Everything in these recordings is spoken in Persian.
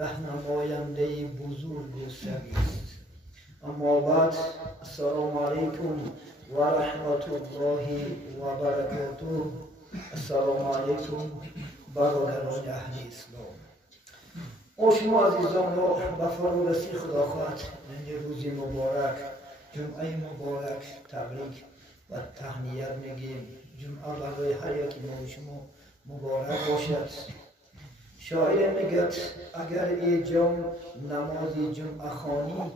رهنماینده بزرگ و سوی است. اما بعد، السلام علیکم و رحمت الله و برکاته. السلام علیکم برادران اهل اسلام. شما عزیزان را به فرارسی خداوند روز مبارک، جمعه مبارک تبریک و تهنیت میگیم. جمعه برای هر یکی ما و شما مبارک باشد. شاعر میگد اگر ای جان نماز جمعه خوانی،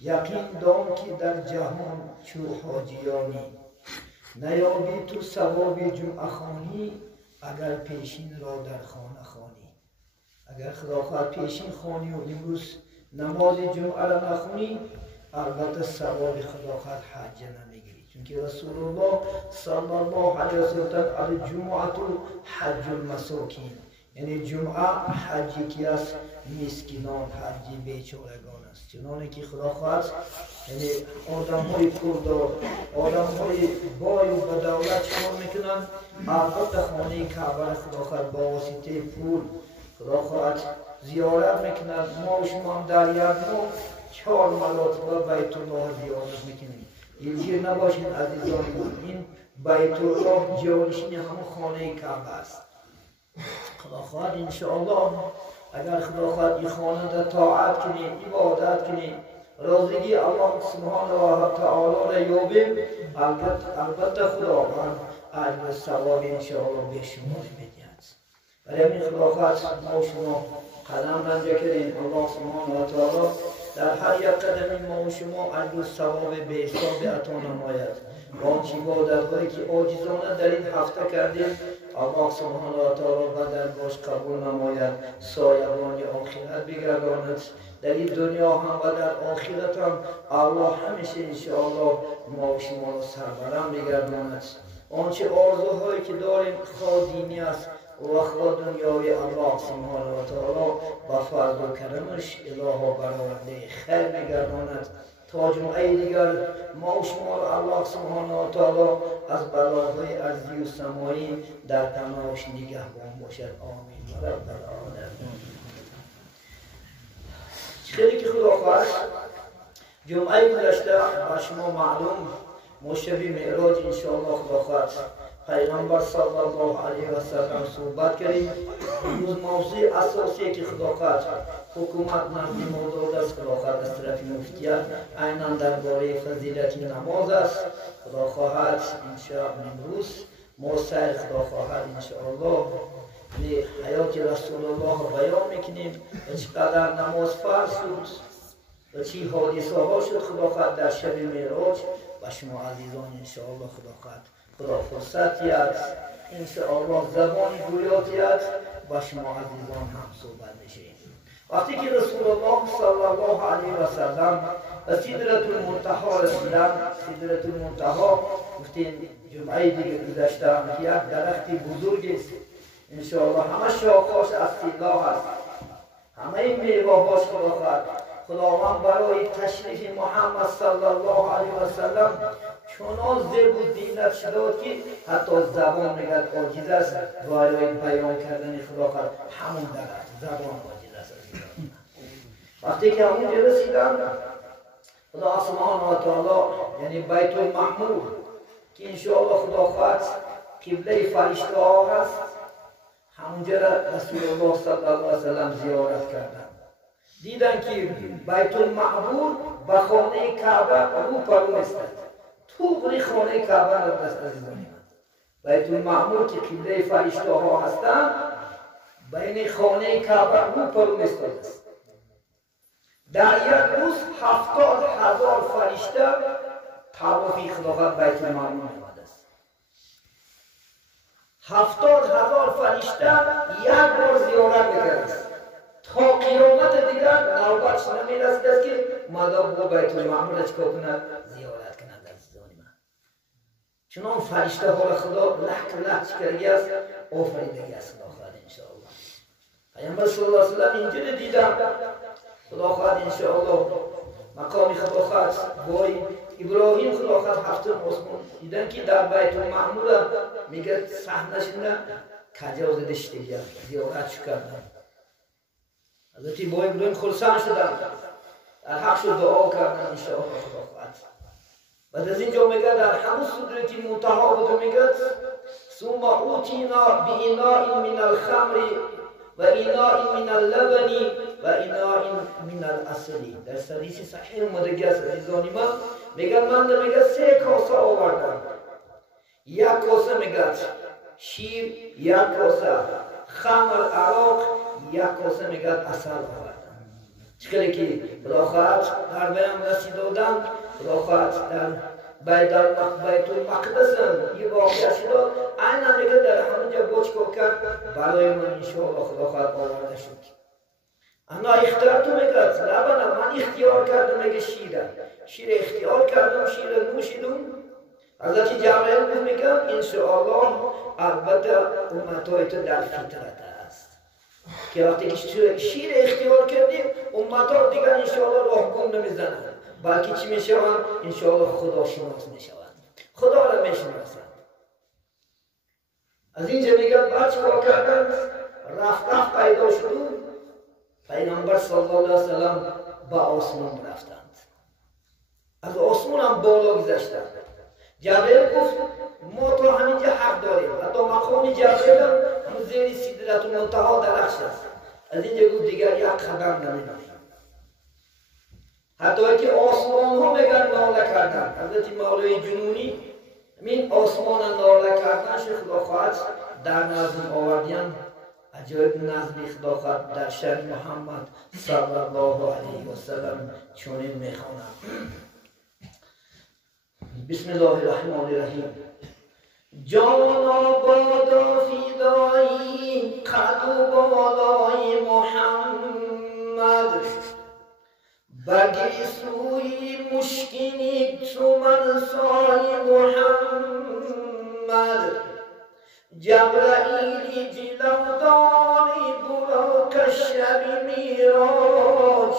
یقین دان که در جهان چو حاجیانی. نیابی تو ثواب جمعه خوانی، اگر پیشین را در خانه خوانی. اگر خداوند پیشین خوانی و امروز نماز جمعه را نخونی، البته ثواب خداوند حج نمیگیری، چون که رسول الله صلی الله علیه و سلم الجمعه حج المساکین، یعنی جمعه حجی که از مسکینان، حجی بیچارگان است. چنانه که خداوند یعنی آدم های پولدار، آدم های بای و بدولت چکار میکنن؟ البته خانه کعبه خداوند با واسطه پول خداوند زیارت میکنن. ما و شما هم در یک ماه 4 مرتبه بیت الله زیارت میکنیم. اینجور نباشین عزیزان، این بیت الله جانشین همون خانه کعبه است. خداوند انشاءالله اگر خداوند این خانه را طاعت کنیم، عبادت کنیم، رازگی الله سبحانه و تعالی را یابیم، البته خداوند اجر ثواب انشاءالله به شما میدهد. برای همین خداوند ما شما قدم رنجه کردیم. الله سبحانه و تعالی در هر یک قدم ما و شما اجر و ثواب به حساب عطا نماید. و آنچه عبادت‌هایی که عاجزانه در این هفته کردیم، الله سبحانه و تعالی به درگاهش قبول نماید، سایبان آخرت بگرداند. در این دنیا هم و در آخرت هم الله همیشه انشاءالله ما و شما را سربلند بگرداند. آنچه آرزوهایی که داریم خواه دینی است و خواه دنیای الله سبحانه و تعالی با فضل و کرمش اله برآورده خیر بگرداند. تا جمعه دیگر ما و شما را الله سبحانه و تعالی از بلاهای ارضی و سمایی در پناهش نگهبان باشد. آمین رب العالمین. خیلی که خداوند جمعه گذشته با شما معلوم ما شب معراج انشاءالله خداوند پیغمبر صلی الله علیه و سلم صحبت کردیم. امروز موضوع اساسی که خداوند حکومت نزد ما داده است خداوند از طرف مفتیت عیناً درباره فضیلت نماز است. خداوند انشاءالله امروز ما سیر خداوند انشاءالله حیات رسول الله بیان میکنیم و چقدر نماز فرض شد و چی حادثه ها شد خداوند در شب معراج. و شما عزیزان انشاءالله خدا فرصتی است انشاءالله زبان گویاتی است و شما عزیزان هم صحبت میشید. وقتی که رسول الله صلی الله علیه و سلم به سدرة المنتهی رسیدن، سدرة المنتهی گفتیم جمعه دیگه گذشته که یک درخت بزرگ است انشاءالله، همه شاخهاش از طلا است، همه میوه‌هاش خداوند برای تشریف محمد صلی الله علیه و سلم چنان زیب و زینت شد که حتی زبان میگد عاجز است برای بیان کردن خداوند. همون درخت زبان عاجز است. وقتی که همون رسیدن خدا سبحانه و تعالی یعنی بیت المعمور که انشاءالله خداوند قبله فرشته ها هست، همونجا رسول الله صلی الله علیه و سلم زیارت کردند. دیدن که بیت المعمور به خانه کعبه رو پرو استد. توبری خانه کعبه را دست عزیزان. بیت المعمور که قبله فرشته ها هستند بین خانه کعبه رو پرو استد است. در یک روز 70,000 فرشته طواف خداوند بیت المعمور نموده است. 70,000 فرشته یک بار زیارت می‌کرد. تا قیامت دیگر نوبتش نمی‌رسید است که مادام با بیت المعمور را چکار کند؟ زیارت کند عزیزان من. چنان فرشته ها را خدا لحک کردگی است، آفریدگی است خداوند انشاءالله. پیامبر صلی الله علیه و سلم اینجوری دیدم خداوند انشاءالله مقام خداوند با ابراهیم خداوند هفتم آسمان دیدن که در بیت المعمور میگه صحنه‌ش نه کجا زده شده زیارت کردن. حضرت بای بلند خرسان شدن، در حق شد دعا کردن انشاءالله خدا خواهد. بعد از اینجا میگه در همون صدرت منتها بود میگه ثم اوتینا بإناء من الخمر و إناء من اللبن و إناء من العسل. در حدیث صحیح اومده است عزیزان من میگه من میگه 3 کاسه آوردم، 1 کاسه میگه شیر، 1 کاسه خمر عراق، 1 کاسه میگه عسل آوردم. چکلی که بلاخات در بیم رسید دادم، بلاخات در بیت المقدس یه واقعی شد، اینا میگه در همونجا بچکو کرد برای من انشاءالله خدا خواهد آورده شد. انا اختیار تو میگه لبنم من اختیار کردم میگه شیر اختیار کردم، شیر نوشیدم. حضرت جبرئیل بود میگه انشاءالله البته امتهای تو در فطرت است که وقتی که شیر اختیار کردیم امتها دیگر انشاءالله راه گم نمیزنن، بلکه چی میشوند؟ انشاءالله خدا شناس میشوند، خدا را میشناسند. از اینجا میگه بعد چیکار کردند؟ رفت پیدا شد، پیامبر صلی الله علیه و سلم به آسمان رفتند، از آسمان هم بالا گذشتند. جبرئیل گفت ما تو همینجا حق داریم، حتی مقام جبرئیل هم زیر سدرة المنتهی درخش است. از اینجا گفت دیگر یک قدم نمی‌رویم. حتی که آسمان ها میگن ناله کردن، حضرت مولوی جنونی این آسمان ناله کردن خدا خواهد در نظم آوردیم. عجایب نظم خدا خواهد در شأن محمد صلی الله علیه و سلم چنین میخوانم. بسم الله الرحمن الرحیم. جانا بادا فدایی قد و بالای محمد، بگی سوی مشکینی تو منصای محمد. جبرائیلی جلودانی برا کشب میراج،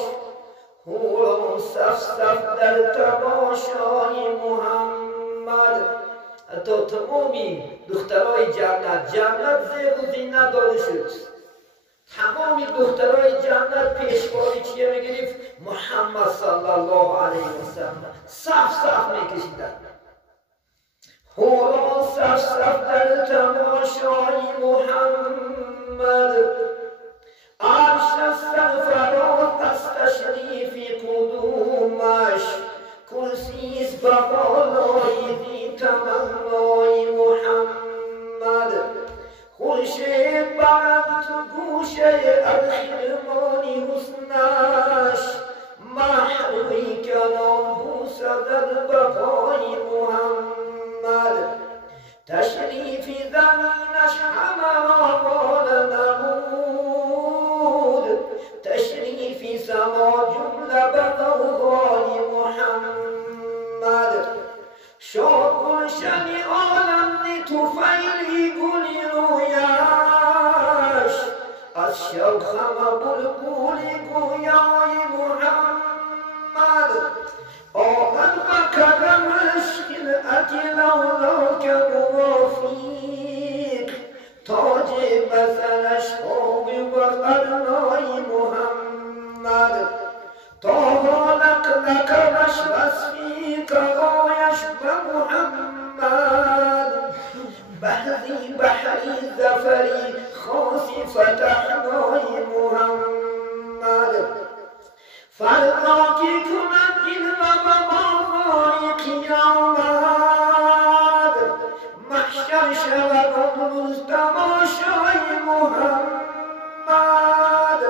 هورا صف در تماشای محمد. حتی تمامی دخترای جنت زیب و زینت داده شد، تمامی دخترای جنت پیشواری چیه میگریف؟ محمد صلی الله علیه و سلم صف میکشیدن. هورا صف در تماشای محمد، عرش استغفرات از تشریف قدومش، کرسیست به بالای دی تمنای محمد. خورشید برد تو گوشه الخرمانی حسنش، محروی کلام بوسدد به پای محمد. تشریفی زمینش همه را بال نمود، تشریفی سما جمله به غوغای محمد. شاد گلشنی عالم نی توفیلی گلی رویش، از شوق همه بلبلی گویای محمد. آمد به قدمش خلعتی لولاک موافیق، تاج بزنش خواب و قرنای محمد. تا لقلقش وصفی قوایش به محمد، بحری زفری خاصی فتحنای محمد. فردا کی کند علم و بابای قیامت، محشر شود روز تماشای محمد.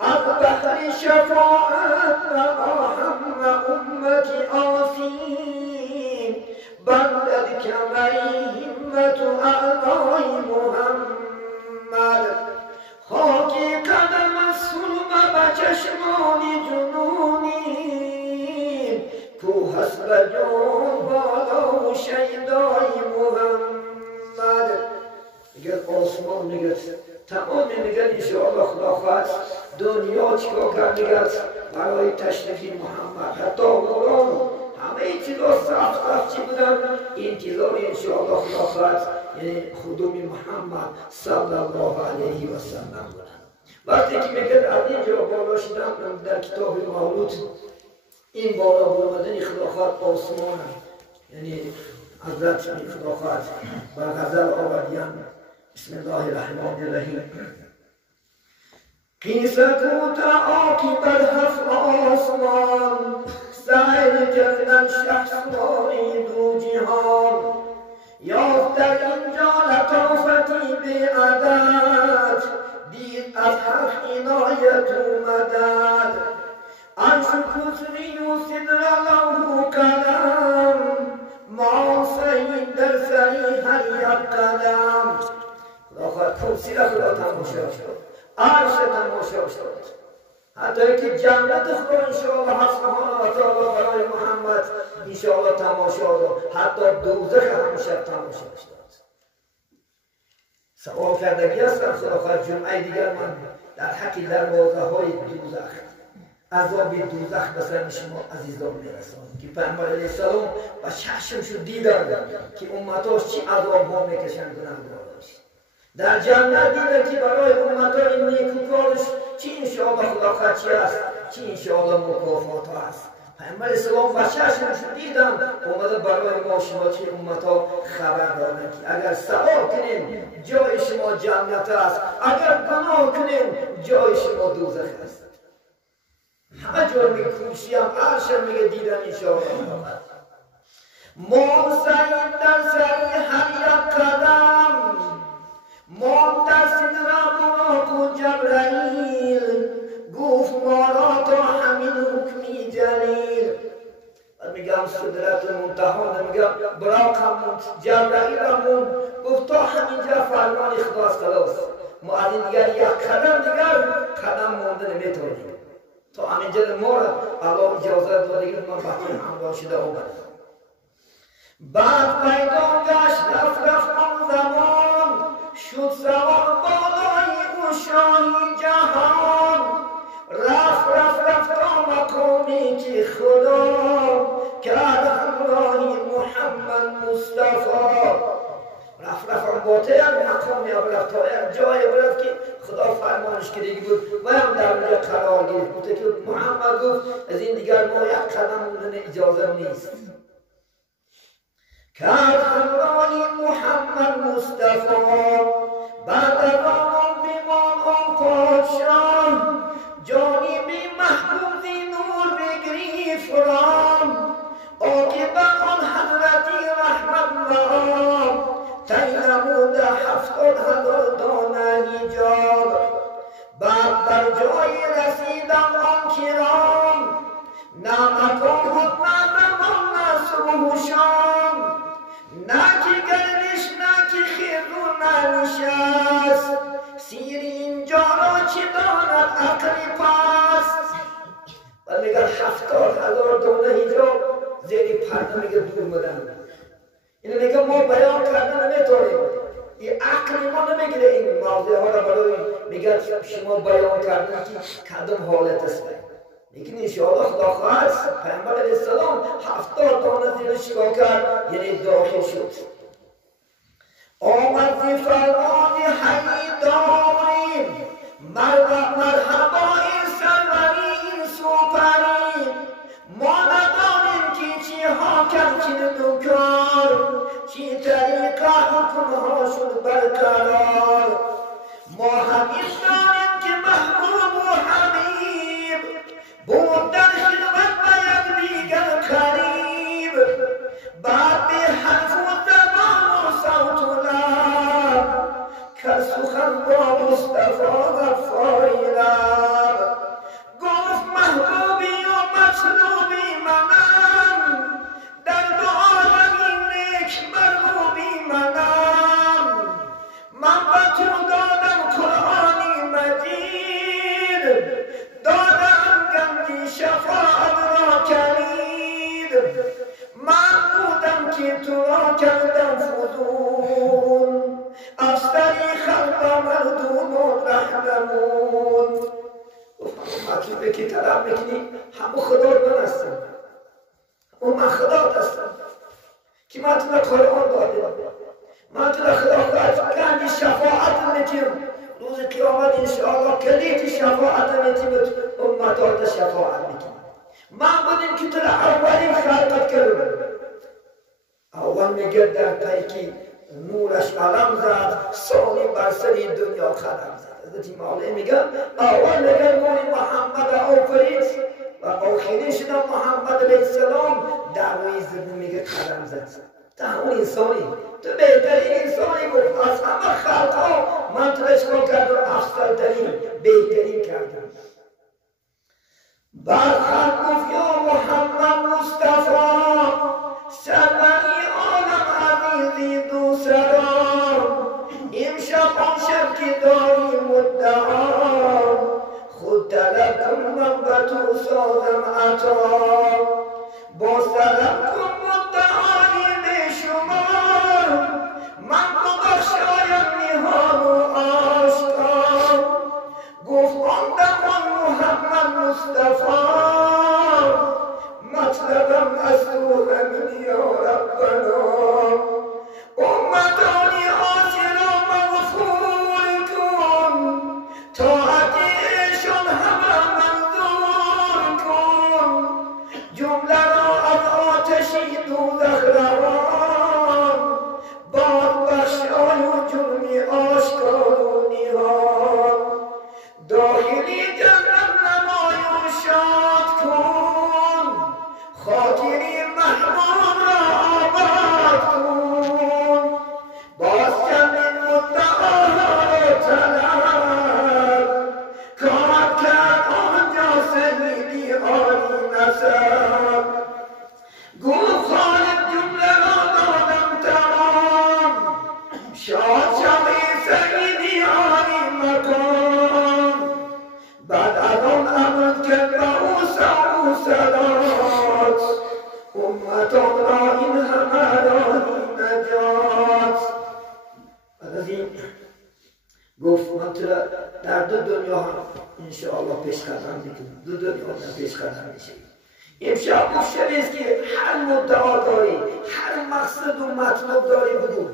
از بحر شفاعت رواهم و امتی آسین، بندد کمری همت و اعلای محمد. خاکی قدم سلم به چشمان جنونی، کو حسب جان بالا و شیدای محمد. میگه آسمان میگه تمام میگه انشاءالله خدا خواست دنیا چیکار کرد میگه برای تشریف محمد. حتی قرآن همه چیزا صف چی بودن؟ انتظار انشاءالله خدا خواست یعنی خدوم محمد صلی الله علیه و سلم بودن. وقتی که میگه از اینجا بالا شدم در کتاب مولود این بالا برمدن خداخواد آسمان یعنی حضرت خداخواد و غزل آوردیم بسم الله الرحمن الرحیم قیسه کوتا عاقبت هفت آسمان سعی کردن شخصواری دو جهان یافت در اینجا لطافتی به عدد دید از حق عنایت و مدد عرش کسری و صدر لوح قلم ما سید در سری هر یک قدم خدا کرسی را خدا تماشا شد عرش تماشا شد حتی که جنت خدا انشاءالله سبحانه و تعالی برای محمد انشاءالله تماشا داد حتی دوزخ هم شب تماشا شد سوال کردگی هستم خدا جمعه دیگر من در حق دروازه های دوزخ عذاب دوزخ به سر شما عزیزان میرسانم که پیامبر علیه السلام و چشمشو دیدن که امتاش چی عذاب ها میکشن گناهگارش در جنت دیدن که برای امتا این نیکوکارش چی انشاءالله خدا چی است چی انشاءالله مکافات است پیامبر علیه السلام و چشمشو دیدن اومده برای ما شما چی امتا خبر دادن که اگر سوال کنیم جای شما جنت است اگر گناه کنیم جای شما دوزخ است همه جور میگه کوشی هم عرشم میگه دیدن انشاءالله ما سعید در سری هر یک قدم ما در صدر براق و جبرائیل گفت ما را تا همین حکمی جلیل میگم صدرت منتها نمیگم براق هم جبرائیل هم گفت تا همینجا فرمان خداست خلاص ما از این دیگر یک قدم دیگر قدم مونده نمیتونیم تا همینجا ما را الله اجازه داده که من بحثی همراه شده آمد بعد پیدا گشت رفت آن زمان شد سوار بالای او شاهی جهان رفت تا مقامی که خدا کرد همراهی محمد مصطفی رفت با تیر مقامی رفت تا یک جای برفت که خدا فرمانش کردی بود و هم در اونجا قرار گرفت بود که محمد گفت از این دیگر ما یک قدم موندن اجازه نیست کرد همراهی محمد مصطفی بعد از آن بیمان آن پادشاه جانبی محبوب نور بگریف رام عاقبت آن حضرتی رحمت مرام طی نموده 70,000 دانه حجاب بعد بر جای رسیدم آن کرام نه مکان بود نه زمان نه صبح و شام نه که گردش نه که خیز و نه نشست سیر اینجا را چه داند عقل پست و میگه 70,000 دانه حجاب زیر پرده میگه دور مدن اینو میگه ما بیان کردن نمیتونیم این عقل ما نمیگیره این موضوع ها را برای میگه شما بیان کردن که کدام حالت است لیکن انشاءالله خدا خواست پیامبر علیه السلام 70 دانه زیر شکار کرد یعنی داخل شد آمد زی فرمان حی داریم مرحبا این سروری این سوپری ما ندانیم که چی ها کرد چی نکار چی طریقه حکم ها شد برقرار ما همین داریم که محبوب و حبیب بود در خدمت و یک دیگر قریب بعد به حرف و زبان و صوت و لب که سخن با مصطفی غفاری لب گفت محبوبی و مطلوبی منم در دو عالمی نیک مرغوبی منم من به تو دادم قرآنی مجید دادم گنجی شفاعت را کلید من بودم که تو را کردم فضول از طریق خلق مردم و رحمون مطلوبه که طلب میکنی همه خدا من هستم و من خدا هستم که من تو را قرآن دادم من تو را خدا گنجی شفاعت میکنم روز قیامت انشاءالله کلیت شفاعت میتیمت امتات شفاعت میکنم معبودیم که تو اولین خلقت کردم اول میگه در تایکی نورش علم زد ثانی بر سری دنیا قدم زد حضرت مولا میگه اول میگه نور محمد آفرید و آخرین شدن محمد علیه السلام در روی زمین میگه قدم زد تا اون انسانی تو بهترین انسانی بود از همه خلق ها من ترشکا کردم افضل ترین بهترین کردم بعد خلق گفت یا محمد مصطفی سربنی عالم عزیزی دوسران امشب آن شب که داری مدعا خود طلب کن من به تو سازم عطا با طلب کن مدعای بشمار من ببخشایم نهان و آشکار گفت آن دمان محمد مصطفی مطلبم از تو همین یا ربنا امتانی آسی را مغفور کن طاعتشان همه منظور کن جمله را از آتشی دوزخ روان باد بخشای و جرمی آشکار و نهان داخلی جنت نمای و شاد کن خاطری محبوب را آباد کن باز چندین مدعاها را طلب کار کرد آنجا سیدی عالی نسب گفت خالق جمله را دادم تمام شاد شوی سیدی عالی مقام بعد از آن امر کرد به او صلات امتان را این همه راهی نجات بعد از این گفت من تو در دو دنیا هم انشاءالله پیش قدم میکنم دو دنیا هم پیش قدم میشه امشب گفت شبیست که هر مدعا داری هر مقصد و مطلب داری بگو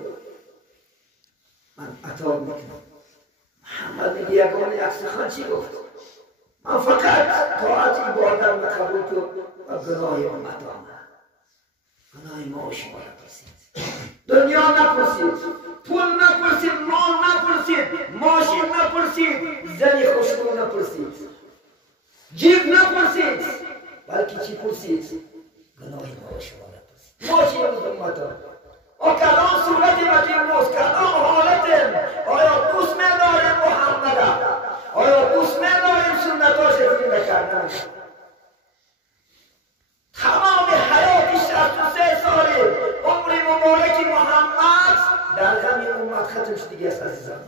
من عطا میکنم محمد میگه یگانه یک سخن چی گفت من فقط طاعت عبادت قبول کن و گناه امت آمد گناه ما و شما نپرسید دنیا نپرسید پول نپرسید مال نپرسید ماشین نپرسید زنی خوشبو نپرسید جیب نپرسید بلکه چی پرسید گناه ما و شما نپرسید ما چی بود امت آمد کدام صورتی بکیم موز کدام حالتیم آیا دوست می‌داریم محمد آیا دوست می‌داریم سنتاش زنده کردن تمام حیات 63 ساله عمر مبارک محمد در همین امت ختم شد دیگه است عزیزان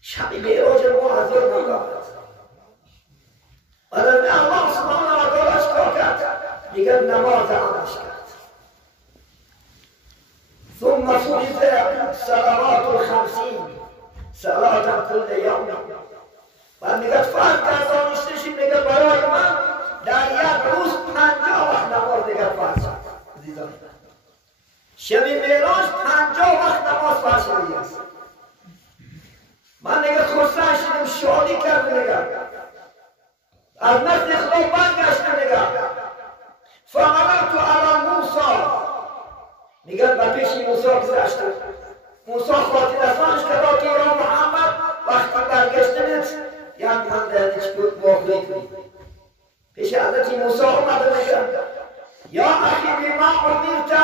شب معراج ما هزار نگاه بعد الله سبحانه و تعالی چیکار کرد میگه نماز عملش کرد ثم فرض صلوات الخمسین صلاة كل يوم بعد میگه فرض گردانشته شد میگه برای من در یک روز 50 وقت نماز دیگر فرض شد عزیزان شب معراج 50 وقت نماز فرض شده است من میگه خرسند شدم شادی کرد میگه از نزد خدا برگشت میگه فمررت علی موسی میگه به پیش موسی گذشتم موسی خاطر ازانش کرد که یا محمد وقتی برگشتنت یک من در چی بود واقعی کنی پیش حضرت موسی اومده میگه یا اخی بما امیرت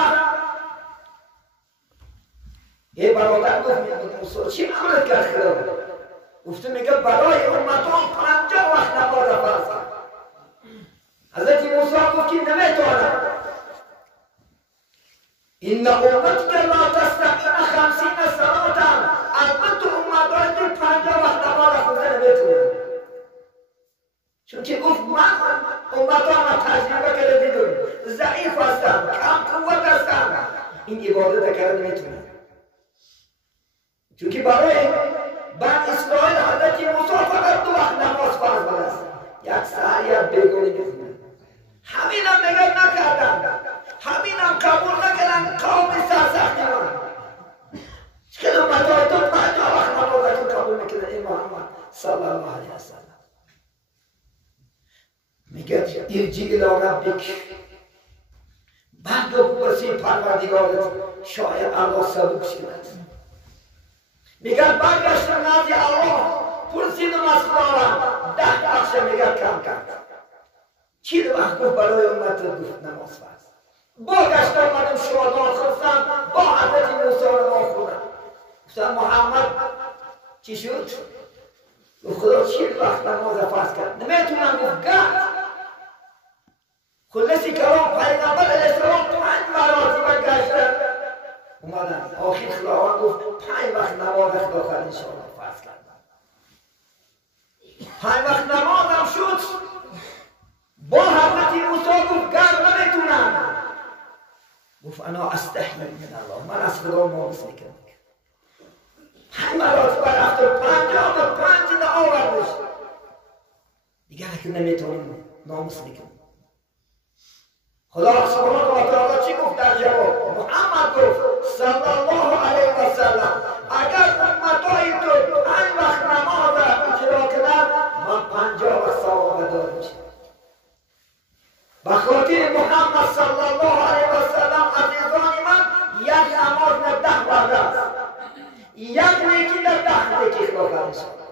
یه برادر گفت موسی چی عملت کرد خدا گفته میگه برای امتان 50 وقت نماز فرض کرد حضرت موسی گفت که نمیتونم این امتک لا تستقیم 50 صلاتم البته امتای تو 50 وقت نماز خوندن نمیتونم چون که گفت من امتان را تجربه کرده دیدم ضعیف هستم کم قوت هستم این عبادت کردن نمیتونم چون که برای بن اسرائیل حضرت موسی فقط 2 وقت نماز فرض بود است یک سحر یک بیگانی بخونن همینم نگاه نکردن همینم قبول نکردن قوم سرسختی من چه امتای تو ارجع الى ربک. بعد بپرسی پروردگارت، شاید الله سبک شود. میگه برگشتم نزد الله، پرسیدم از خداوند 10 بخش، میگه کم کرد. چند وقت گفت برای امت گفت نماز فرض. برگشتم اومدم شادان خواستم با حضرت موسی نماز خوندم. گفتم محمد چی شد؟ گفت خدا چند وقت نماز فرض کرد؟ نمیتونم. گفت گفت خلاصی کلام پیغمبر علیه السلام 5 مراتب گشتن اومدن. آخر خداوند گفت 5 وقت نماز خدا خواهد انشاءالله فرض کردن. 5 وقت نماز هم شد. با حضرت موسی گفت گر نمیتونم. گفت انا استحی من الله، من از خدا ناموس میکنم. 5 مراتب رفت و 50 به 5 آوردش. دیگر که نمیتونیم ناموس میکنم. خدا سبحانه و تعالی چی گفت در جواب؟ محمد گفت صلی الله علیه و سلم اگر امتای تو 5 وقت نماز اجرا کنند من 50 وقت ثواب دار میشم. بخاطر محمد صلی الله علیه و سلم عزیزان من یک نماز نه 10 وقت است. یک نیکی نه 10 نیکی خدا خواهد شد.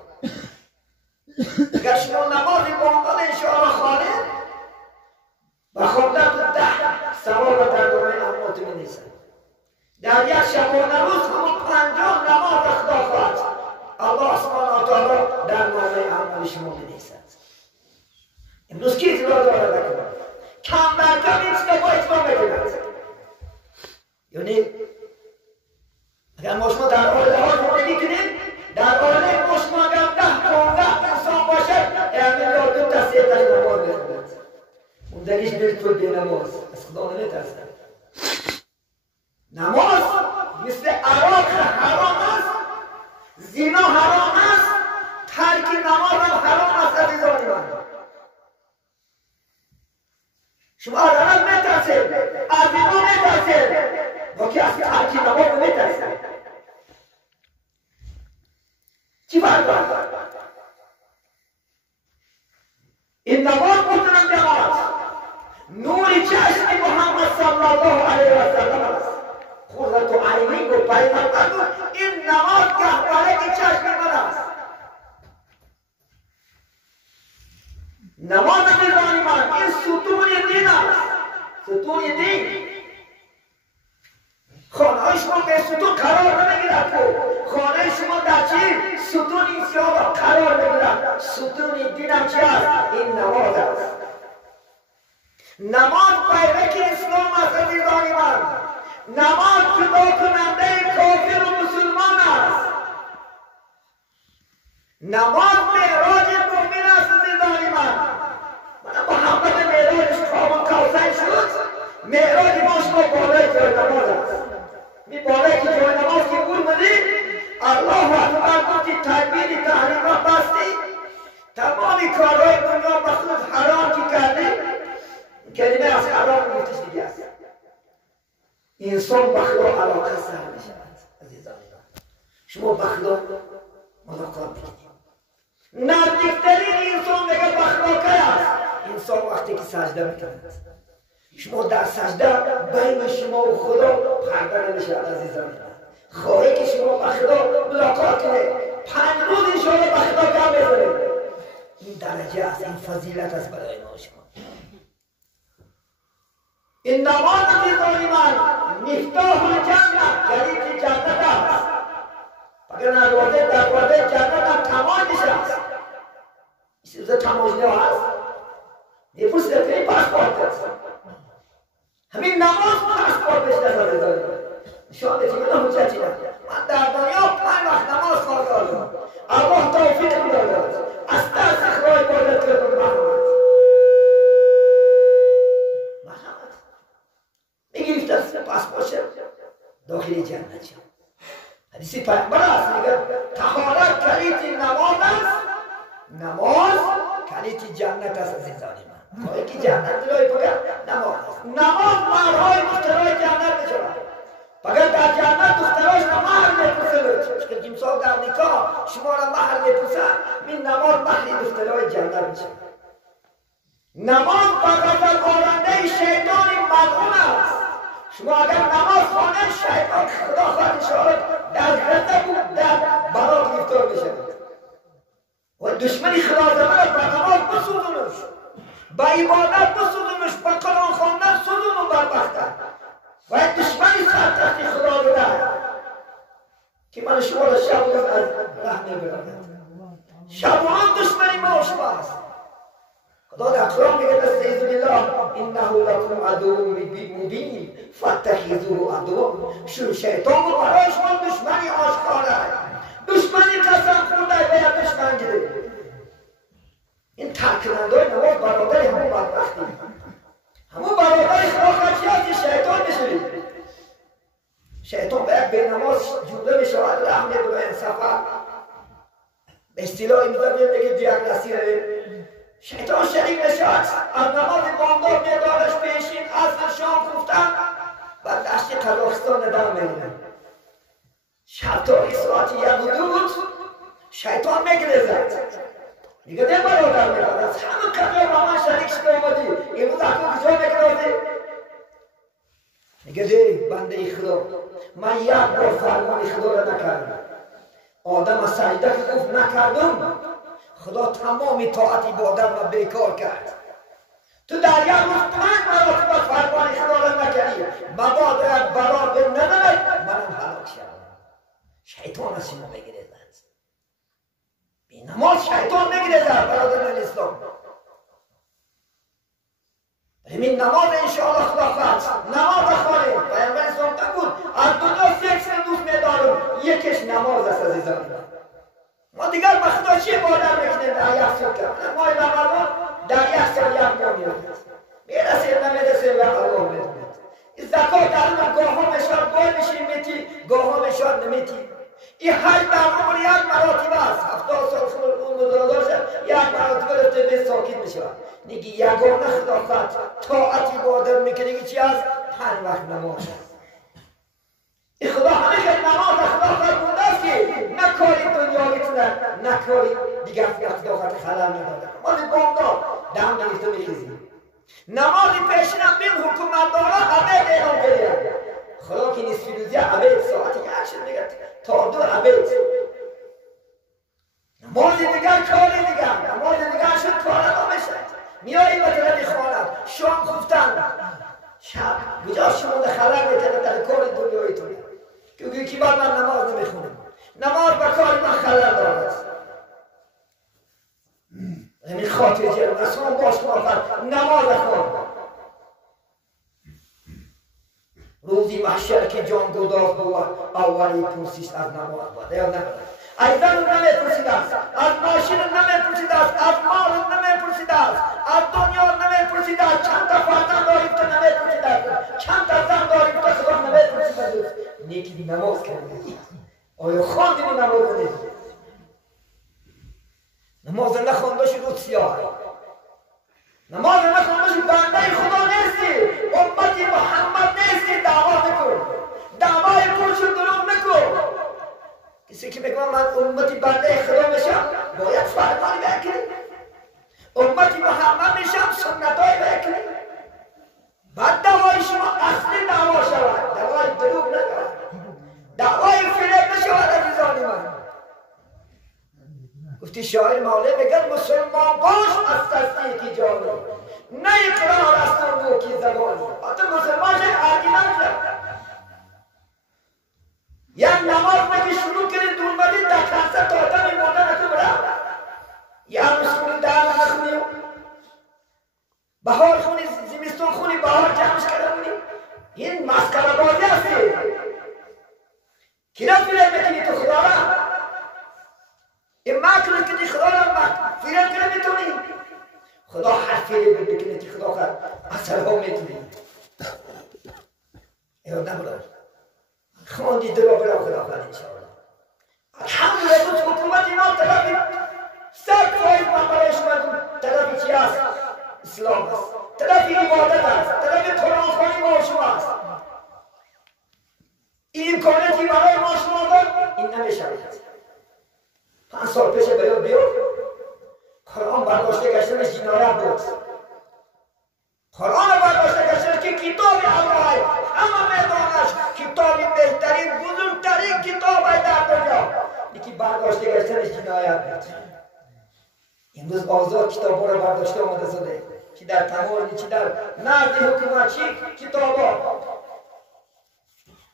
اگر شما نماز بانگال انشاءالله خواهید و خوندن 10 ثواب در دنیای اموات می نیستن. در یک شبانه روز همون 50 نماز خدا خواهد. الله سبحانه و تعالی در نامه اعمال شما می نیستد. امروز کی اطلاع دارد بکنه؟ کم بر کم این چیزا با اطلاع بکنند. یعنی اگر ما شما در حال زندگی کنیم، در حال ما شما اگر 10-15 انسان باشد، امین یا 2 تا 3 تا نماز بخوند. اون دلیش بالکل بی نماز از خدا نمیترسد. نماز مثل عراق حرام است، زنا حرام است، ترک نماز هم حرام است عزیزان من. شما از الله میترسید، از زنا میترسید، باقی از ترک نماز میترسید. چی فرق دارد؟ این نماز محترم جماعت نور چشم محمد صلی الله علیه و سلم است. قرة عینی گفت پیغمبر گفت این نماز گهواره چشم من است. نماز میدانی من این ستون دین است. ستون دین خانه شما به ستون قرار نمیگیرد. خانه شما در چی؟ ستون این سیاه قرار نمیگیرد. ستون دین هم چی است؟ این نماز است. نماز پیوک اسلام است عزیزان من. نماز جدا کننده کافر و مسلمان است. نماز معراج مؤمن است عزیزان من. محمد معراجش قاب قوسین شد. معراج ما شما بالای جای نماز است. می بالای که جای نماز که برمدی الله اکبر گفتی تکبیر تحریما بستی تمامی کارهای دنیا بخصوص حرام که کردی کلمه از حرام گفتش دیگه است. انسان به خدا علاقه سر می شود عزیزان من. شما به خدا ملاقات بکنید. نزدیکترین انسان میگه به خدا کی است؟ انسان وقتی که سجده میکند. شما در سجده بین شما و خدا پرده نمیشه عزیزان من. خواهی که شما به خدا ملاقات کنید 5 روز انشاءالله به خدا کم بزنید. این درجه است، این فضیلت است برای ما شما. این نماز عزیزان من مفتاح الجنت، کلید جنت است. اگر دروازه جنت هم تماجش است. این چیزا تماجنه هست. میپرسید که این پاسپورت است. همین نماز پاسپورت بشته عزیزان من. شاید که من حجتی ندارم. من در دنیا 5 وقت نماز فرض کردم. الله توفیق می‌دهد. از ترس خدا عبادت کنم. میگرفت از پاسپورت داخل جنت شد. حدیث پیامبر است میگه طهارت کلید نماز است. نماز کلید جنت است عزیزان من. خواهی که جنت روی فقط نماز است. نماز مهرهای دخترای جنت بشود. فقط در جنت دختراش را مهر میپرسند. که جمسا در نکاح شما را مهر میپرسند. این نماز مهر دخترای جنت بشود. نماز غضب آرنده شیطان ملعون است. شما اگر نماز خوانید شیطان خدا خواهد شما در غضب و در بلا گرفتار میشود و دشمنی خدا زمان با نماز بسوزونش، با عبادت بسوزونش، با قرآن خواندن سوزون و بربخته و دشمنی سرتختی خدا بده که من شما را شب و روز از رحم میبرد. شب و روز دشمنی ما و شما است. خدا در قرآن میگه استعیذ بالله انه لکم عدو مبین فاتخذوه عدوا. شیطان رو برای شما دشمنی آشکاره، دشمنی قسم خورده باید دشمن گیره. این ترکنندهای نماز برادر همون بدبختی، همون برادر خواهد شیطان میشوید. شیطان باید به نماز جوده میشود رحم دو انصفه به اصطلاح میگه دیاگنوستیک شیطان شریک نشد. از نماز بامداد میدارش پیشین عصر شام گفتن و دشت قزاقستان ندام میدونن. شب تا ساعت یک و دو شیطان میگرزد میگه ده برادر میگرد از همه قدر با من شریک شده آمدی امروز اکنون کجا میگرازی؟ میگه ده بنده خدا من یک بار فرمان خدا را نکردم. آدم از سجده که گفت نکردم خدا تمامی طاعتی با آدم را بیکار کرد. تو در یک روز 5 مرتبه فرمان خدا را نکردی مبادا بلا به ندارد منم هلاک شدم. شیطان از شما میگرزد. بی نماز شیطان میگرزد برادران اسلام. همین نماز انشاءالله خدا خواهد نماز خوانید. پیامبر اسلام بود از دنیا 6 دوست میدارم یکیش نماز است عزیزان. ما دیگر به خدا چی عبادت میکنیم در یک سال کنیم؟ ما رمضان در یک سال یک ماه میرسیم نمیرسیم و الله میدونه. این زکات در اون گاه ها میشود گاه میشیم میتی گاه ها میشود نمیتی. این حج در عمر یک مراتب است. 70 سال عمر داشت یک مراتب رفته به ساکت میشود. نگی یگانه خدا خواهد طاعت عبادت میکنی چی است؟ 5 وقت نماز است. این خدا همیشه نماز خدا فرموده است که نه کاری دنیاییتونه نه کاری دیگر خدا خواهد خلل نداده. نماز بامداد دم گرفته میخیزیم. نماز پیشینم بین حکومتدارا عبید اعلام کرده. خدا که نصف روزی عبید ساعتی یک شد میگه تا 2 عبید. نماز دیگر کاری دیگر نماز دیگر شد کار نمیشه. میایی به طرف خانه شام گفتن شب کجا شما در خلل میکنه در کار دنیاییتونه که کی بعد من نماز نمیخونم. نماز به کار من خلل دارد. همین خاطر جلو رسول باش کنم نماز خوان. روزی محشر که جان گداز بود اولی پرسیش از نماز بود یا نه؟ از زن نمیپرسید است، از ماشین نمیپرسید است، از مال نمیپرسید است، از دنیا نمیپرسید است. چند تا فرزند دارید که نمیپرسید است، چند تا زن دارید که خدا نمیپرسید است. نیکی نماز کردید آیا خواندید و نماز ندید؟ نماز نخوانده شد سیاه. نماز نخوانده شد بنده خدا نیستی، امتی محمد نیستی. دعوا نکن، دعوای پرشون دروغ نکن. کسی که میگه من امتی بنده خدا میشم باید فرمانی بکنی. امتی محمد میشم سنتای بکنی. بعد دعوای شما اصلی دعوا شود، دعوای دروغ نکن، دعوای فریب نشود عزیزان من. گفتی شاعر مولانا میگه مسلمان باش از تصدیقی جان نه اقرار است و کی زبان. حتی مسلمان شد عقیده شد. یک نماز مگه شروع کردید دور بدید در کنسه تا آدم مرده نکو برد. یا روز خونی در نخونی بهار خونی زمستون خونی بهار جمعش کرده بودی. این مسکره بازی هستی. کی را فیلم میکنی تو خدا را؟ این مکر کنی خدا را فیلم کنی میتونی؟ خدا هر فیلم بکنی که خدا خواهد اثرها میتونی. ایراد نبودم خواندی درا برا خدا خواهد انشاءالله. الحمدلله بود حکومت ما طرفی سر فایز من برای شما طرفی چی است؟ اسلام است. طرفی عبادت است. طرفی قرآن خوانی ما شما است. این امکانتی برای ما شما داد این نمیشود. 5 سال پیش بیاد بیاد قرآن برداشته گشتنش جنایت بود. قرآن برداشته کشید که کتاب الله همه میدانش کتابی بهترین بزرگترین کتاب در دنیا یکی برداشته کشیدنش جنایت بود. امروز آزاد کتاب رو برداشته آمده شده که در تمام چی در نزد حکومت چی کتابا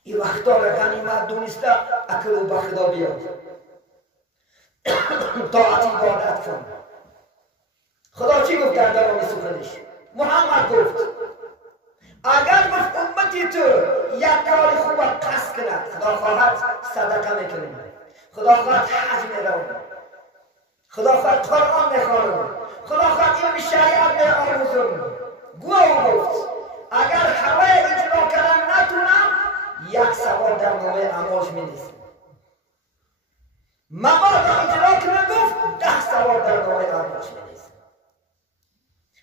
این وقتا را غنیمت دونسته اکل و به خدا بیاد طاعت عبادت کن. خدا چی گفت در دوامی سخنش؟ محمد گفت اگر گفت امتی تو یک کار خوب قصد کند خدا خواهد صدقه میکنیم، خدا خواهد حج میرون، خدا خواهد قرآن میخوانم، خدا خواهد این شریعت میآموزم. گوه گفت اگر همه اجرا کردن نتونم یک سوال در نامه اعمالش می‌نویسم. مبادا اجرا کنه گفت 10 سوال در نامه اعمالش می‌نویسم.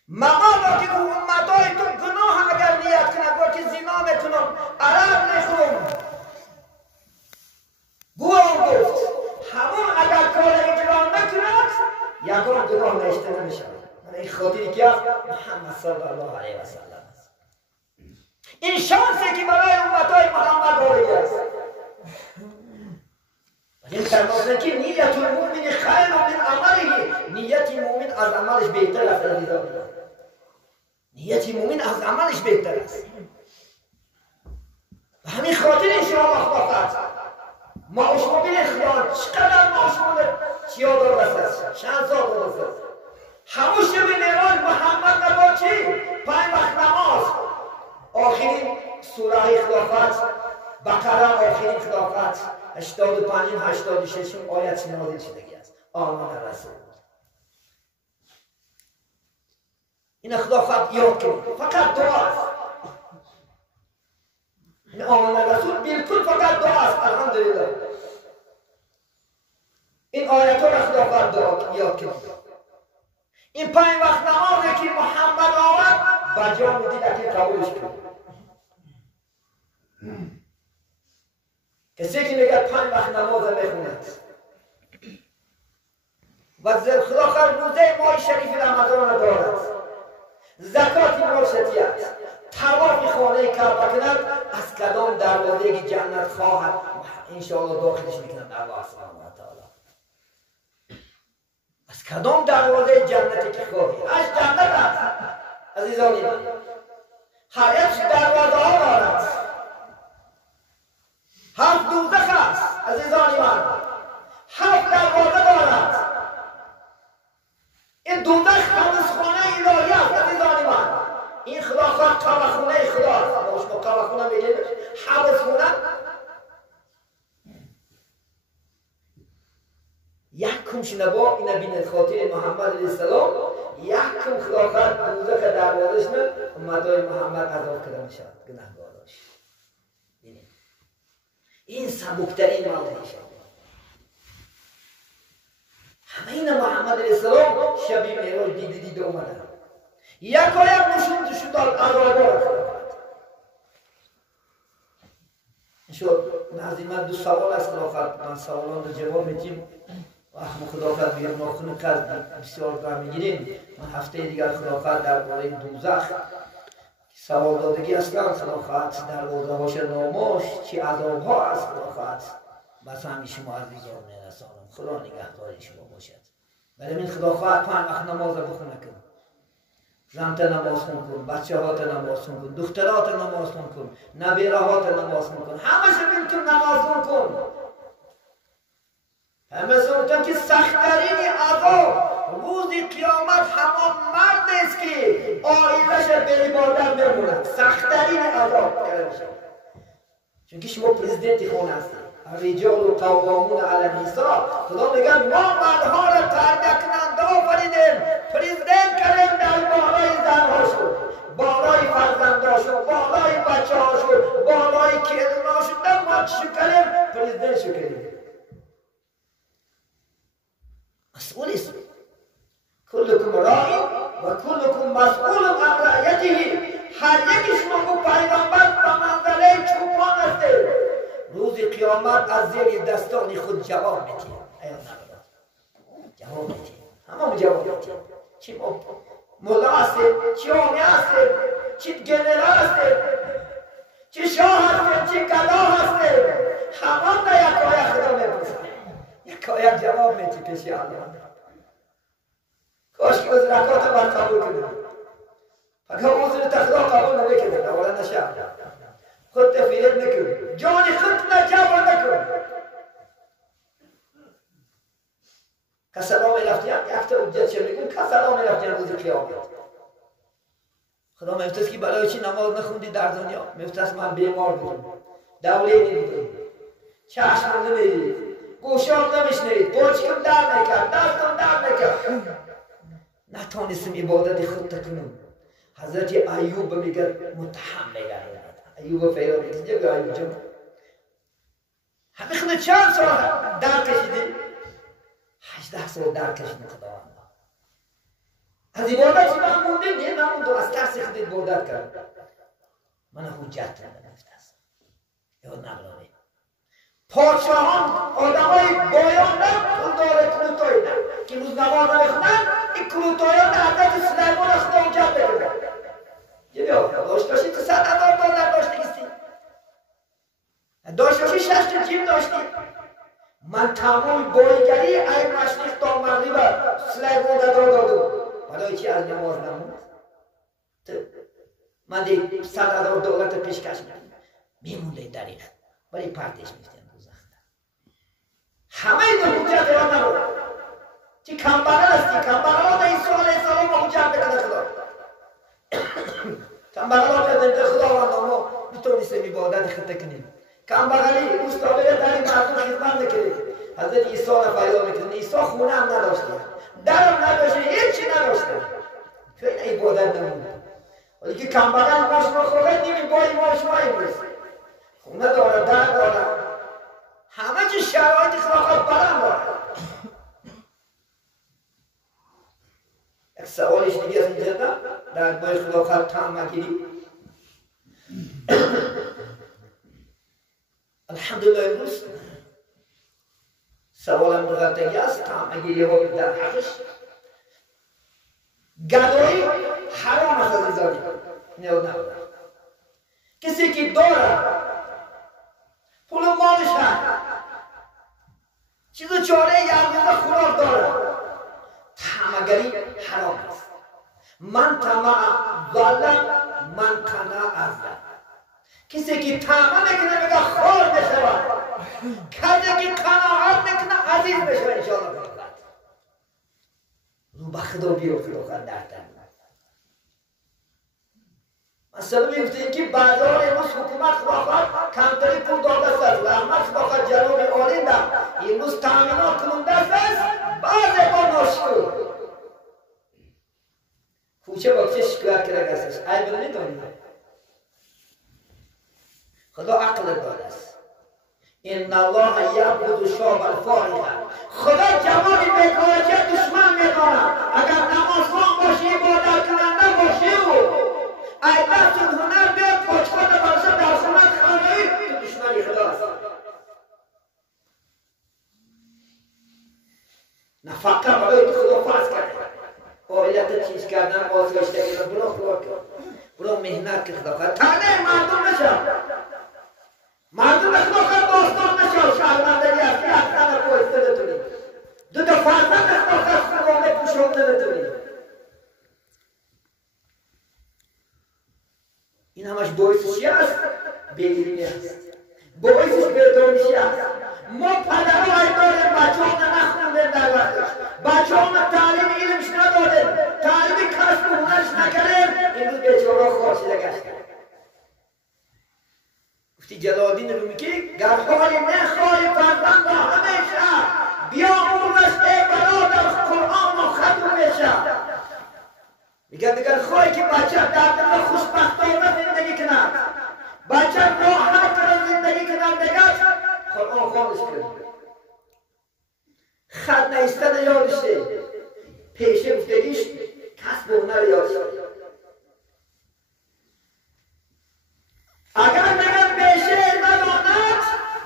مبادا که امتای تو گناه اگر نیت کنه گفت که زنا میکنم، عرب میخورم. گوه گفت همون اگر کار اجرا نکند یکان گناه نشته نمیشه. این خاطری که محمد صلی الله علیه و سلم است. این شانسی که برای امتای محمد وارد است. این فرمانده که نیت المؤمن خیر من عمله، نیت مؤمن از عملش بهتر است. نیت مؤمن از عملش بهتر است. و همین خاطر این شما مخواهد ما شما بینید خدا چقدر ما شما چیا دارد است، چند سال دارد است. همون شب نیران محمد نبا چی؟ 5 وقت نماز، آخرین سوره خلافت بقره، آخرین خلافت 85 86 آیت نازل شدگی است. آمن رسول این خلافت یاد کنید، فقط دعا است. این آمن رسول بالکل فقط دعا است. الحمدلله این آیت ها را خلافت دعا یاد کنید. این 5 وقت نمازی که محمد آمد بجا بودید اگه قبولش کنید. کسی که میگه 5 وقت نماز میخوند و خدا خیر روزه ماه شریف رمضان دارد، زکات مرشدیت، طواف خانه کعبه کند، از کدام دروازه که جنت خواهد انشاءالله داخلش میکنند الله سبحانه و تعالی. از کدام دروازه جنتی که خواهی از جنت است عزیزانی من. هر یک دروازه ها دارد، 7 دوزخ است عزیزانی من، 7 دروازه دارد. این دوزخ حبسخانه الهی است عزیزانی من. این خدا خواهد قبخونه خدا است. شما قبخونه میگید حبسخونه. یک کم شنبا این بین خاطر محمد علیه السلام، یک کم خدا خواهد دوزخ دروازش نه امتای محمد عذاب کرده میشود گناهگاراش. این سبکترین موضوعش. همه این محمد علیه السلام شبی معراج دیده اومدن. یک نشون شداد عذابا را. شد نزدی من 2 سوال از خلافت، من سوالان رو جواب میدیم و احمد خلافت بیرون ناخن قصد بسیار دارم میگیریم. من هفته دیگر خلافت در باره دوزخ سوال دادگی اصلا خلافت در باره هاش ناماش چی عذاب ها از خلافت بس همی شما عزیزان میرسانم. خدا نگهداری شما باشد. ولی من خلافت 5 وقت نماز بخونه کن، زنت نماز کن، بچه هات نماز کن، دخترات نماز کن، نبیره هات نماز کن، همه شبین نماز کن. همه سنتم که سختترین عذاب روز قیامت همان مرد است که آیلش به عبادت میموند. سختترین عذاب کرده. چون که شما پرزیدنت خونه هستید. الرجال قوامون علی النساء. خدا میگه ما مردها را تربیت کننده آفریدیم، پرزیدنت کردیم در بالای زنهاشون، بالای فرزنداشون، بالای بچه‌هاشون، بالای کلیدناشون. در ما چی کردیم؟ پرزیدنت شو کردیم. مسئول است. کلکم راعی و کلکم مسئول عن رعیته. هر یکی شما پیغمبر به منزله چوپان هستید. روز قیامت از زیر دستان خود جواب میدید. ایوه نبود. جواب میدید. همه جواب میدید. چی مولا هستید، چی آمی هستید، چی گنرال هستید، چی شاه هستید، چی گدا هستید، همان را یکایک خدا میپرسد، یکایک جواب میدی پیش الله. کاش که از رکات بر قبول کنید، فقط حضور تخدا قبول نمیکنید، اولا نشه خود تفیرت نکن، جان خود نجابا نکن. که سلام رفتیم یک تا حجت چه میگون که سلام رفتیم روز قیامت. خدا میفتست که برای چی نماز نخوندی در دنیا؟ میفتست من بیمار بودم، دوله نمیدونم، چشمم نمیدید، گوشام نمیشنید، پاچکم در میکرد، دستم در میکرد، نتانستم عبادت خود تکنم. حضرت ایوب میگه متهم میگه، ایوب فیرا میگه بیا ایوب جان همه خود چند سال در کشیدی؟ 18 سال در کشیدم خداوند. از عبادت من مونده نه نموندم، از ترس خود عبادت کرد. من حجت نمیفتست یاد نبرانه پادشاهان آدمای بایان نه پولدار کلوتای نه که روز نماز نمیخونن این کلوتایان حضرت سلیمان از خدا حجت بگیرن. یه بیا داشت باشی تو $100,000 داشتگیستی، داشت باشی 6 تا جیم داشتی. من تمام بایگری ای مشرق تا مغرب سلیمان را دادم، برای چی از نماز نموند؟ من دیگه $100,000 پیشکش میمونده دریغ ولی پرتش میفتیم دوزخت. همه این حجت را نبود چی کمبرل هستی، کمبرل ها این سوال اسلام با حجت بکنه خدا. کمبرل ها که خدا و ما بتونیستیم عبادت خطه کنیم. کمبرلی استابه در این مردم خدمت نکنید. حضرت عیسی را فریاد میکنه، عیسی خونه هم نداشته، درم نداشته، هیچی نداشته، خیلی عبادت نمونده. ولی که کمبرل ما شما خواهد نیمی بایی ما شما امروز خونه داره، در داره، همه چی شرایط خواهد برم داره. یک سوالش دیگه از اینجا در بای خلافت تعمه گیری. الحمدلله امروز سوالم دقیقی است، تعمه گیری ها در حقش گدایی حرام است از ازاری نیاد نبود. کسی که داره پول مالش هست چیز و چاره یعنی خوراک داره، تعمه‌گری حرام است. من طمع ظلم من قنع ازل. کسی که طمع میکنه میگه خور بشود، کسی که قناعت میکنه عزیز بشود انشاءالله. رو به خدا بیفته خود درتن. مثلا میگفتیم که بازار امروز حکومت خداخواد کمتری پول داده است، رحمت خداخواد جناب عالی در امروز تامینات کننده است، بعض با ناشکر کوچه با چه شکایت کرده است، عیب نمی‌دانید. خدا عقل داده است. ان الله یعبد شاب الفارغ. خدا جوان بیکارچه دشمن می‌داند. اگر نماز خوان باشی، عبادت کننده باشی و ای دست هنر بیاد پاچخانه برسه در خونت خانه‌ای، تو دشمنی خدا است. نفقه برای تو خدا فرض کرده، آیت چیز کردن آزگشته کنه، برو خدا کن، برو مهنت که خدا خواهد تنه مردم نشد، مردم خدا خواهد باستان نشد. شهروندگی هستی اصلا پویسته نتونی، دو تا فرزند خدا خواهد خدا پوشونده نتونی. این همش باعث چی است؟ بی‌علمی است، باعثش بی‌دانشی است. ما پدرها داریم بچه ها نخوندن در وقتش، بچه ها تعلیم علمش ندادن، تعلیم کسب و هنرش نکردن، امروز بیچاره خورشیده گشتن. گفتی جلال‌الدین رومی که گر حالی نخواهی فرزند را همیشه بیاموزش ای برادر قرآن و ختم بشه. میگه دیگر خواهی که بچه در دل خوشبختانه زندگی کند، بچه راحت کنه زندگی کند، میگه قرآن خوانش کرد، خط نایستن یادشه، پیشه گفتگیش کسب و هنر یادشه. اگر میگن پیشه نداند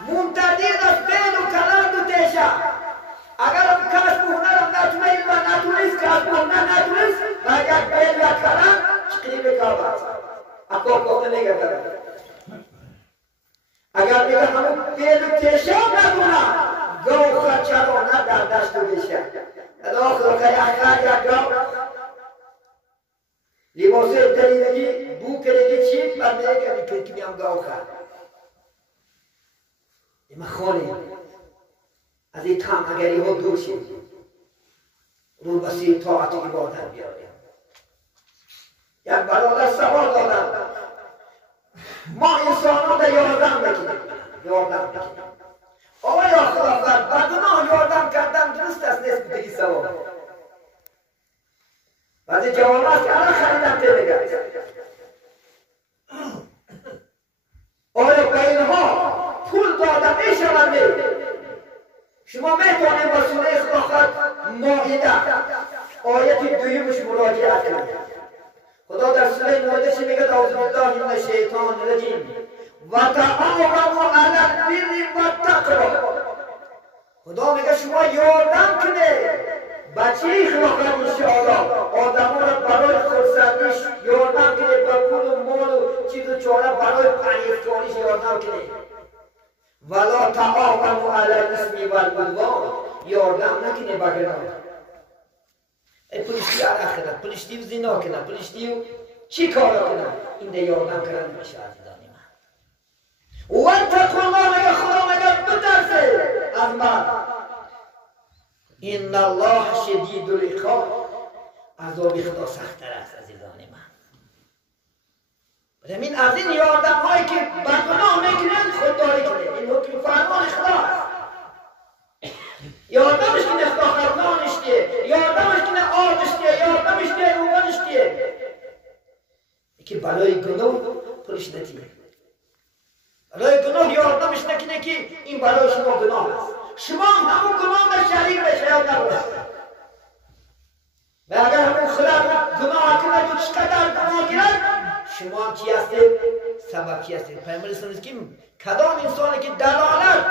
منتظر از فعل و کلام و تیشه. اگر کسب و هنر نتونه و نتونست کسب و هنر نتونست و اگر فعل اکو گفته نگرده اگر میگه همون بیل تشاب نکنم گو خرچرانه در دست بشه ادا خدا که یخکر یک گو لباسه دلیدگی بو کرده چیپ بر میگه که کمی هم گو خرد این خانه از این تمگری ها دور شید رو بسید طاعت عبادت بیاریم یک برادر سوال دادم ما انسان ها در یاردم بکنیم آقا یا خداوند بدنا یاردم کردن درست است نیست بگی سوال بعضی جوان هست که الان خریدم ته بگرد آیا به اینها پول داده می شود شما میتونید با سوره خداوند مائده آیت دویمش مراجعه کنید خدا در سوره مائده میگه اعوذ بالله من الشیطان الرجیم و تعاونوا علی البر والتقوی خدا میگه شما یاردم کنید بچه خداوند انشاءالله آدما را برای خرسندیش یاردم کنید با پول و مال و چیز و چاره برای پرهیزکاریش یاردم کنید ولا تعاونوا علی الاثم والعدوان یاردم نکنید با گناه پلیشتی آخرت پلیشتی و زنا کنه پلیشتی و چی کارا کنه این ده یاردم کردن میشه عزیزانی من واتقوا الله یا خدا مگر بترسه از من ان الله شدید العقاب عذاب خدا سخت‌تر است عزیزان من برای از این یاردم هایی که بدگناه میکنند خودداری کنید این حکم فرمان خدا است یاردمش کنه خدا خرمانش دیه یاردمش کنه آبش دیه یاردمش دیه روبانش دیه که برای گناه پولش نتیه برای گناه یاردمش نکنه که این برای شما گناه است شما همون گناه به شریک بشه یا نباشه و اگر همون خلق گناه کنه و چقدر گناه گیرد شما هم چی هستید؟ سبب چی هستید؟ پیامبر اسلام است که کدام انسانی که دلالت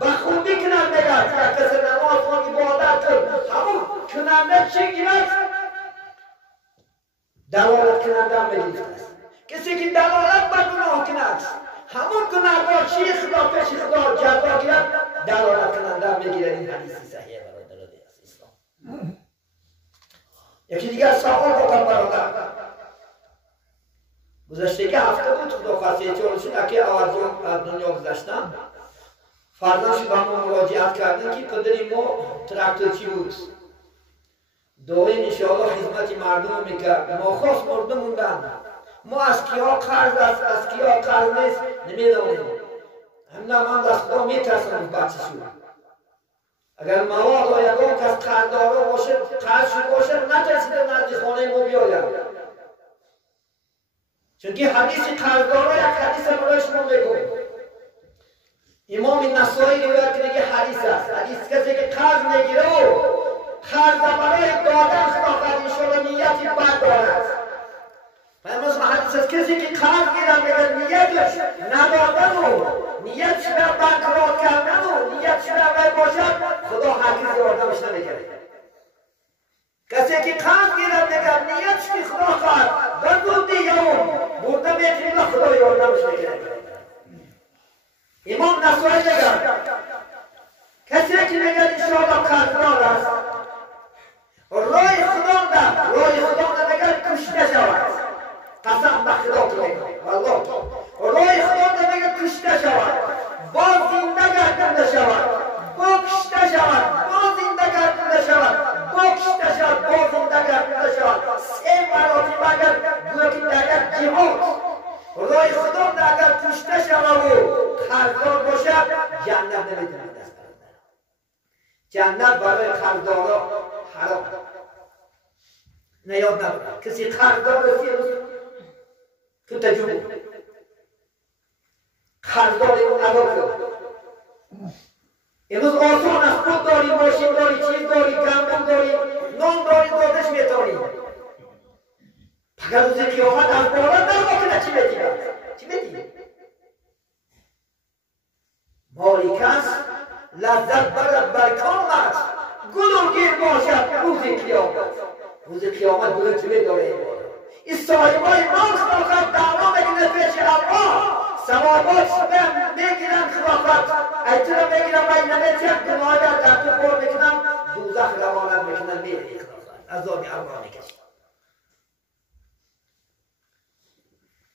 بخوبی کنند نگرد یک کسی نماز و عبادت کن همون کننده چی گیرد؟ دلالت کننده هم بگیرد است کسی که دلالت بر گناه کند همون گناهکار چی خدا پیش خدا جزا گیرد دلالت کننده هم بگیرد این حدیثی صحیحه برادر از اسلام یکی دیگر سوال بکنم برادر گذشته که هفته بود خدا خواستید چون که از دنیا گذشتم فرزندش با ما مراجعت کردن که پدری ما تراکتورچی بود دائم انشاءالله خدمت مردم میکرد ما خواست مردم موندن ما از کیا قرض است از کیا قرض نیست نمیدانیم همین من دست خدا میترسم از بچه شو اگر مواد و یکان کس قرضدارا باشه قرض شد باشه نترسیده نزدی خانه ما بیاید چونکه حدیث قرضدارا یک حدیث برای شما میگم امام نسائی روایت کنه که حدیث است حدیث کسی که قرض میگیره و قرض برای دادن خدا انشاءالله نیتی بد دارد پیامبر حدیث است کسی که قرض میگیره میگه نیتش ندادن و نیتش به بانکرات کردن و نیتش به باشد خدا هرگز یاردمش نمیکنه کسی که قرض میگیره میگه نیتش که خدا خواهد بردون دیگرون برده میکنه خدا یاردمش میکنه امام نسائی میگه کسی که میگه انشاءالله قدردان است رای خدا میگه کشته شود قسم به خدا میگه والله رای خدا میگه کشته شود باز زنده گردنده شود کشته شود باز زنده گردنده شود کشته شود باز زنده گردنده شود سه مراتب اگر گویا که در یک جهاد رای خدا اگر کشته شود و قرضدار باشد جنت نمیتونه دست برداره جنت برای قرضدارا حرام نه یاد نبرد کسی قرضدار رسید تو تجربه قرضدار اون ادا کرد امروز آسان است خود داری ماشین داری چیز داری گندم داری نام داری دادش میتونی فقط روز قیامت از بالا نماکنه چی بدی مالی کس لذت برد برکامت گلوگیر باشد روز قیامت گلوگیر داره این صاحبای مال خواهد دعوا ثوابات میگیرن خلافت ایتنا میگیرن و این نمیتیم گناه در تو خور میکنن دوزخ روانت میکنن میره خلافت عذابی اربعه کشید.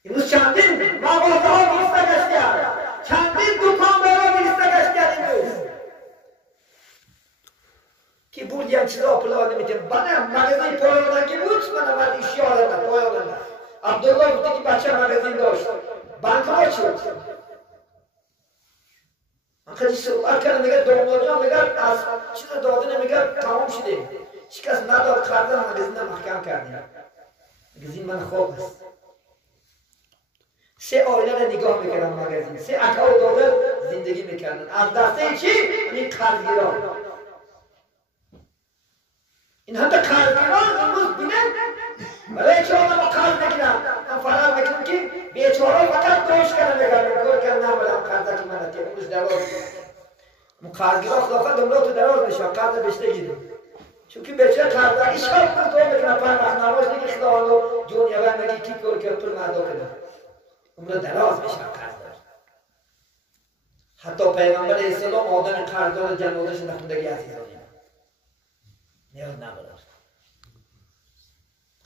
امروز چندین مغازه ها گرفتگش کرد، چندین دکاندارها گرفتگش کرد امروز که بود یک چیزا پلان میتیم بنام مغازه پایانه که بود من ولی شیاره پایانه عبدالله گفته که بچه مغازین داشت بانک ها شد من خیلی صحبت کردم میگه داماد میگه از چیز داده نمیگه تمام شده شکست نداد خردن مغازین محکم کردیم مغازین من خوب است. سه آیله را نگاه میکردن مغازین سه اکا و دادر زندگی میکردن از دسته چی؟ این قرضگیران این حتی قرضگیران امروز بینن برای چه آدم قرض نگیرن من فرار میکنم که بیچاره فقط دوش کنم میگم کار کنم نمیدم قرضه که من امروز دراز اون قرضگیران خلافت امروز تو دراز میشه قرض بیشتر گیریم چون که بیچاره قرضگی شب کنم تو میکنم پنج وقت نماز دیگه خداوندو جون یه میگی کی کار که تو مردا کنم امروز دراز میشه قرضدار. حتی پیغمبر اسلام آدم قرضدار جنازه‌اش نخوندگی عزیزان نیاز نداره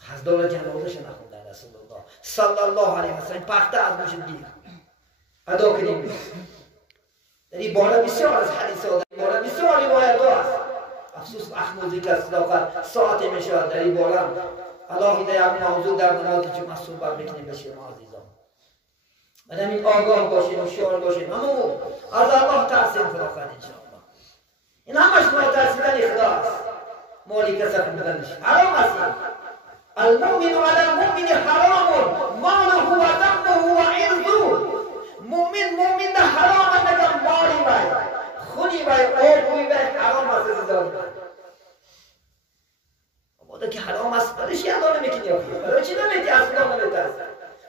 قرضدار جنازه‌اش نخوندن رسول الله صلی الله علیه و سلم پخته از موش دیر ادا کنیم. در این بالا بسیار از حدیث ها در این بالا بسیار روایت ها هست افسوس اخموزی که از خلافت ساعتی میشود در این بالا الهی در یک موضوع در مناظر جمعه صحبت میکنیم بشیم عزیزان. من همین آگاه باشیم هوشیار باشیم همون از الله ترسیم خداوند انشاءالله. این همش ما ترسیدن خدا است مالی کسب بودنش حرام است. المؤمن على المؤمن حرام ماله و دمه و عرضه. مؤمن ده حرام نگم مالی وای خونی وای آبوی وای حرام است عزیزان. بوده که حرام است برایش ادا نمیکنی برای چی نمیتی از خدا نمیترسی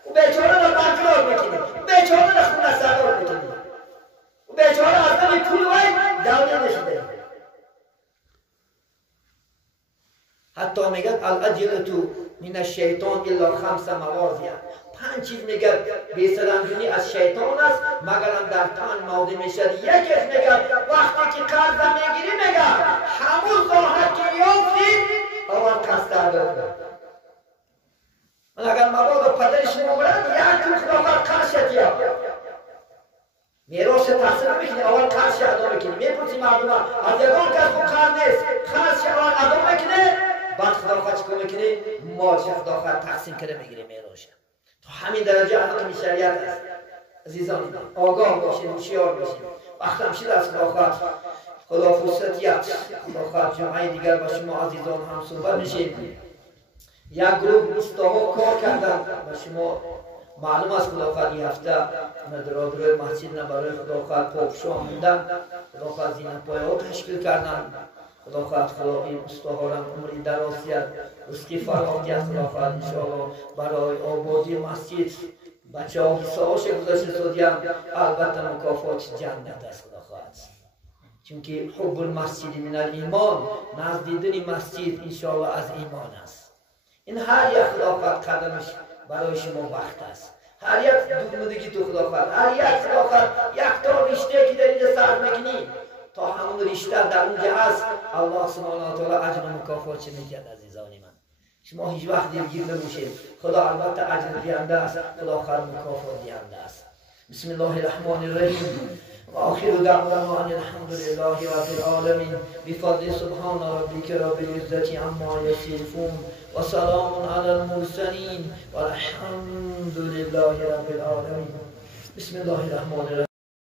و بیچاره را بانکدار میکنی بیچاره را خونه سردار میکنی و بیچاره از نمی پول وای دولت نشده. حتی میگن العجلة من الشیطان الا خمس مواضع. پنج چیز میگه بی‌سرانجامی از شیطان است مگر هم در پنج موضع میشد. یکیش میگه وقتی که قرض میگیری میگه همون راحت که یافتی اول قصد ادا کن. من اگر مبادا پدر شما برد یک تو خلافت قرض یا میراث تحصیل میکنی اول قرض ادا میکنی میپرسی مردم از یگان کس کو قرض نیست قرض اول ادا میکنه بعد خلافت چیکار میکنی مالش خلافت تقسیم کرده میگیری میراث. تو همین درجه احکام شریعت است عزیزان. آگاه باشیم هوشیار باشیم. وقت هم شد از خلافت خدا فرصتیت خلافت جمعه دیگر با شما عزیزان هم صحبت میشیم. یک گروه استاها کار کردن با شما معلوم است خلافت این هفته مدرادروی مسجد نبرای خلافت پاپشو آموندن خلافت زینت پای ها تشکیل کردن خلافت خدا این استاها را عمری درازیت رزقی فراختی خلافت انشاءالله برای آبادی مسجد بچه ها حصه هاش گذاشته سودیم البته مکافات جنت است خلافت چونکه حب المسجد من الایمان نزدیدن مسجد انشاءالله از ایمان است. این هر یک خلافت قدمش برای شما وقت است. هر یک دومدگی تو خلافت هر یک خلافت یک تا رشته که در اینجا سر میکنی تا همون رشته در اونجا هست الله سبحانه و تعالی اجر و مکافات چه میگه عزیزان من. شما هیچ وقت دلگیر نباشید خدا البته اجر دهنده است خدا خیر مکافات دهنده است. بسم الله الرحمن الرحیم و آخر دعوانا ان الحمد لله رب العالمین بفضل سبحان ربک رب العزة عما یصفون و سلام علی المرسلین و الحمد لله رب العالمین. بسم الله الرحمن الرحیم.